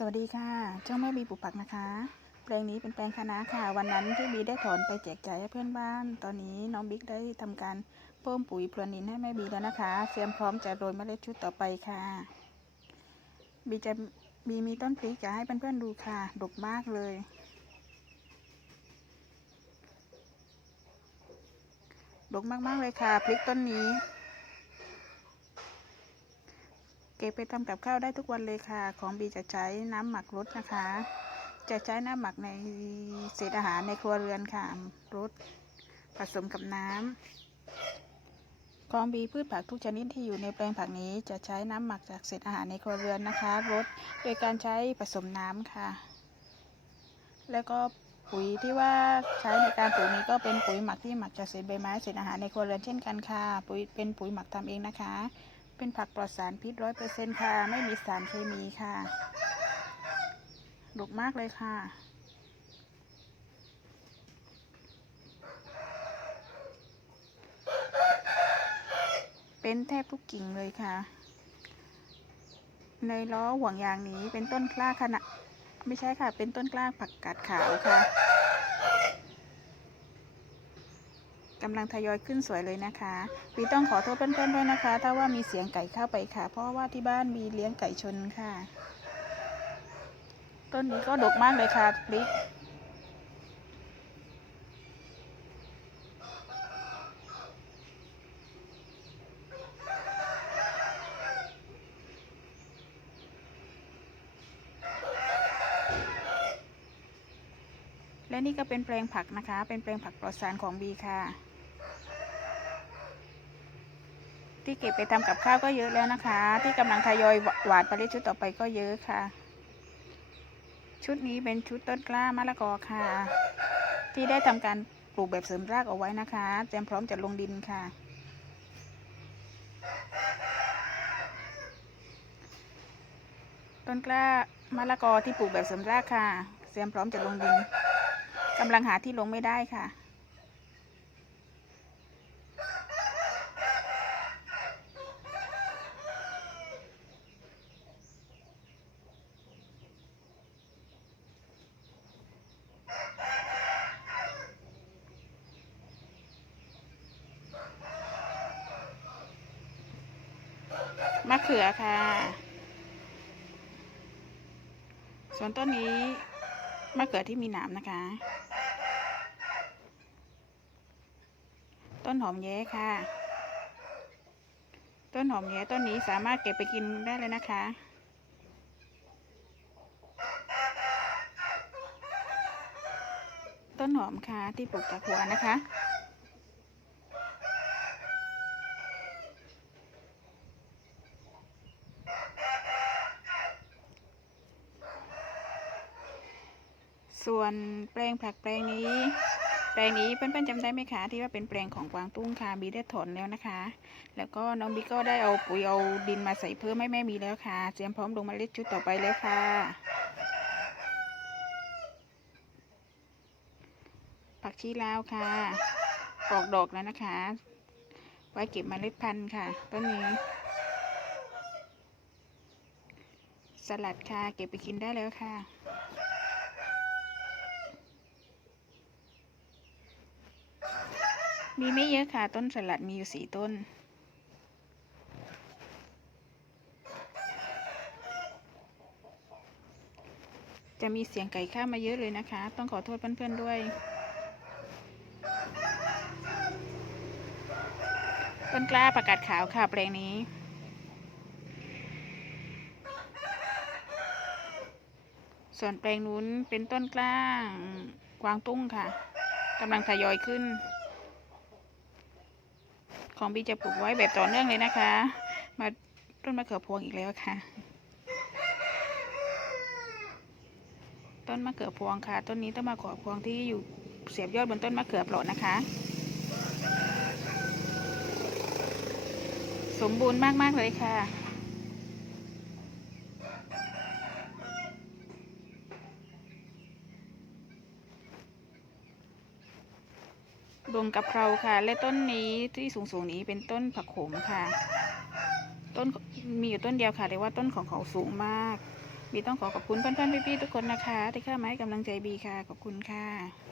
สวัสดีค่ะช่องแม่บีปลูกผักนะคะ แปลงนี้เป็นแปลงคะน้าค่ะ วันนั้นที่บีได้ถอนไปแจกจ่ายให้เพื่อนบ้าน ตอนนี้น้องบิ๊กได้ทำการเพิ่มปุ๋ยพรวนินให้แม่บีแล้วนะคะเตรียมพร้อมจะโรยเมล็ดชุดต่อไปค่ะ บีจะบีมีต้นพริกจะให้เพื่อนๆดูค่ะดกมากเลย ดกมากๆเลยค่ะพริกต้นนี้ เก็บไปทำกับข้าวได้ทุกวันเลยค่ะ ของบีจะใช้น้ำหมักรสนะคะ จะใช้น้ำหมักในเศษอาหารในครัวเรือนค่ะรสผสมกับน้ำของบีพืชผักทุกชนิดที่อยู่ในแปลงผักนี้จะใช้น้ำหมักจากเศษอาหารในครัวเรือนนะคะรสโดยการใช้ผสมน้ำค่ะ แล้วก็ปุ๋ยที่ว่าใช้ในการปลูกนี้ก็เป็นปุ๋ยหมักที่หมักจากเศษใบไม้เศษอาหารในครัวเรือนเช่นกันค่ะ ปุ๋ยเป็นปุ๋ยหมักทำเองนะคะ เป็นผักปลอดสารพิษร้อยเปอร์เซ็นค่ะ ไม่มีสารเคมีค่ะดกมากเลยค่ะ เป็นแทบทุกกิ่งเลยค่ะ ในล้อห่วงยางนี้เป็นต้นกล้าขนาดไม่ใช่ค่ะ เป็นต้นกล้าผักกาดขาวค่ะ กำลังทยอยขึ้นสวยเลยนะคะปีต้องขอโทษเพื่อนๆด้วยนะคะ ถ้าว่ามีเสียงไก่เข้าไปค่ะ เพราะว่าที่บ้านมีเลี้ยงไก่ชนค่ะ ต้นนี้ก็ดกมากเลยค่ะพริกและนี่ก็เป็นแปลงผักนะคะ เป็นแปลงผักปลอดสารของบีค่ะ ที่เก็บไปทำกับข้าวก็เยอะแล้วนะคะ ที่กำลังทยอยหวานไปเรื่อยชุดต่อไปก็เยอะค่ะ ชุดนี้เป็นชุดต้นกล้ามะละกอค่ะ ที่ได้ทำการปลูกแบบเสริมรากเอาไว้นะคะเตรียมพร้อมจะลงดินค่ะ ต้นกล้ามะละกอที่ปลูกแบบเสริมรากค่ะเตรียมพร้อมจะลงดินกำลังหาที่ลงไม่ได้ค่ะ มะเขือค่ะ ส่วนต้นนี้มะเขือที่มีหนามนะคะ ต้นหอมแย้ค่ะ ต้นหอมแย้ต้นนี้สามารถเก็บไปกินได้เลยนะคะต้นหอมค่ะที่ปลูกจากหัวนะคะ ส่วนแปลงผักแปลงนี้ แปลงนี้เพื่อนๆจำได้ไหมคะที่ว่าเป็นแปลงของกวางตุ้งค่ะบีได้ถอนแล้วนะคะ แล้วก็น้องบีก็ได้เอาปุ๋ยเอาดินมาใส่เพิ่มให้แม่มีแล้วค่ะเตรียมพร้อมลงเมล็ดชุดต่อไปแล้วค่ะ ผักชีลาวค่ะออกดอกแล้วนะคะ ไว้เก็บเมล็ดพันธุ์ค่ะต้นนี้สลัดค่ะ เก็บไปกินได้แล้วค่ะ มีไม่เยอะค่ะ ต้นสลัดมีอยู่สี่ต้น จะมีเสียงไก่ข้ามาเยอะเลยนะคะ ต้องขอโทษเพื่อนๆด้วย ต้นกล้าประกาศขาวค่ะแปลงนี้ส่วนแปลงนู้นเป็นต้นกล้ากวางตุ้งค่ะกำลังทยอยขึ้น ของบีจะปลูกไว้แบบต่อเนื่องเลยนะคะ มาต้นมะเขือพวงอีกแล้วค่ะ ต้นมะเขือพวงค่ะ ต้นนี้ต้นมะเขือพวงที่อยู่เสียบยอดบนต้นมะเขือเปลาะนะคะ สมบูรณ์มากๆเลยค่ะ ดวงกะเพราค่ะ และต้นนี้ที่สูงๆนี้เป็นต้นผักโขมค่ะ ต้นมีอยู่ต้นเดียวค่ะแต่ว่าต้นของเขาสูงมากบีต้องขอขอบคุณเพื่อนๆพี่ๆทุกคนนะคะ ที่เข้ามาให้กำลังใจบีค่ะขอบคุณค่ะ